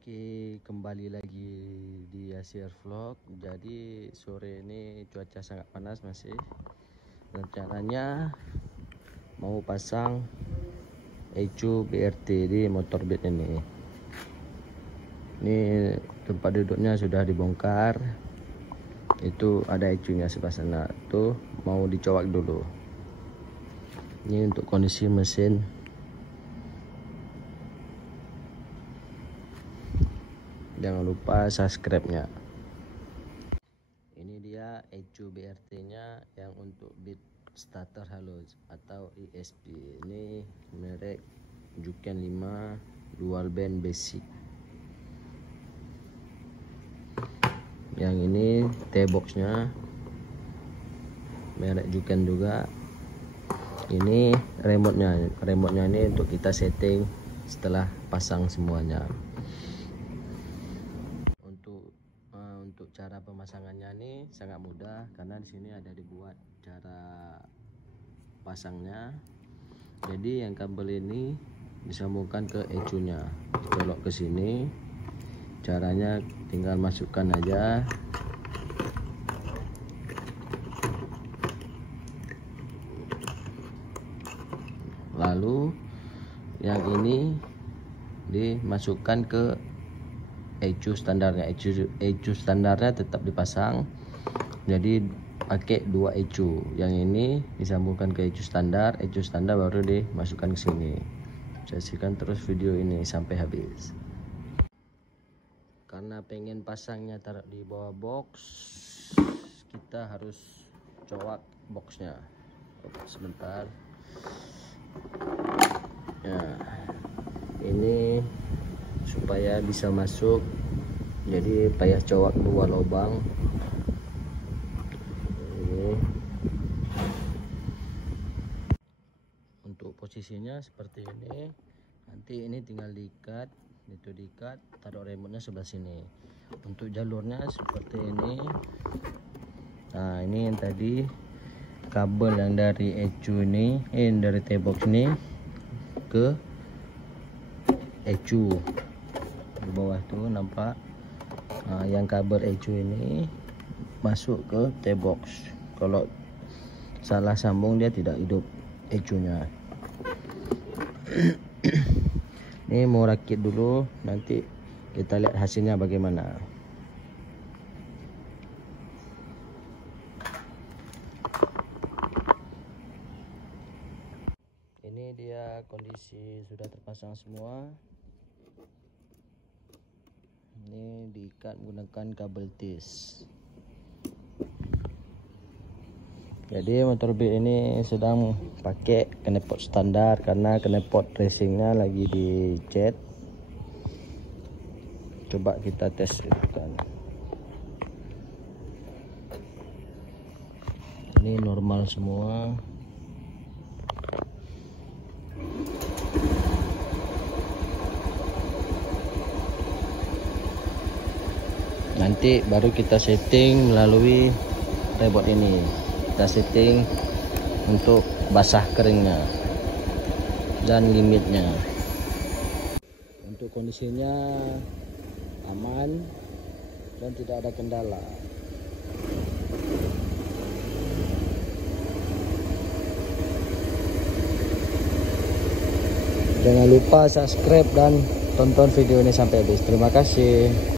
Oke, kembali lagi di Yasir Vlog. Jadi sore ini cuaca sangat panas masih. Rencananya mau pasang ECU BRT di motor beat ini. Ini tempat duduknya sudah dibongkar. Itu ada ECU-nya sebelah sana. Tuh mau dicowak dulu. Ini untuk kondisi mesin. Jangan lupa subscribe-nya. Ini dia ECU BRT-nya yang untuk beat starter halus atau ESP. Ini merek Juken 5 dual band basic. Yang ini T-box-nya merek Juken juga. Ini remote-nya. Remote-nya ini untuk kita setting setelah pasang semuanya. Untuk cara pemasangannya ini sangat mudah karena di sini ada dibuat cara pasangnya. Jadi yang kabel ini disambungkan ke ECU-nya, dicolok ke sini. Caranya tinggal masukkan aja. Lalu yang ini dimasukkan ke ECU standarnya. ECU standarnya tetap dipasang, jadi pakai 2 ECU. Yang ini disambungkan ke ECU standar baru dimasukkan ke sini. Saksikan terus video ini sampai habis. Karena pengen pasangnya taruh di bawah box, kita harus cowak boxnya. Sebentar ya, ini supaya bisa masuk, jadi payah cowok 2 lubang. Ini untuk posisinya seperti ini. Nanti ini tinggal diikat, itu diikat, taruh remote-nya sebelah sini. Untuk jalurnya seperti ini. Nah, ini yang tadi kabel yang dari ECU ini, dari T-box ini ke ECU. Di bawah tuh nampak. Nah, yang kabel ECU ini masuk ke T-box. Kalau salah sambung dia tidak hidup ECU-nya. Ini mau rakit dulu, nanti kita lihat hasilnya bagaimana. Ini dia kondisi sudah terpasang semua. Ini diikat menggunakan kabel tis. Jadi motor beat ini sedang pakai knalpot standar karena knalpot racingnya lagi dicat. Coba kita tes kan. Ini normal semua. Nanti baru kita setting melalui remote ini. Kita setting untuk basah keringnya dan limitnya. Untuk kondisinya aman dan tidak ada kendala. Jangan lupa subscribe dan tonton video ini sampai habis. Terima kasih.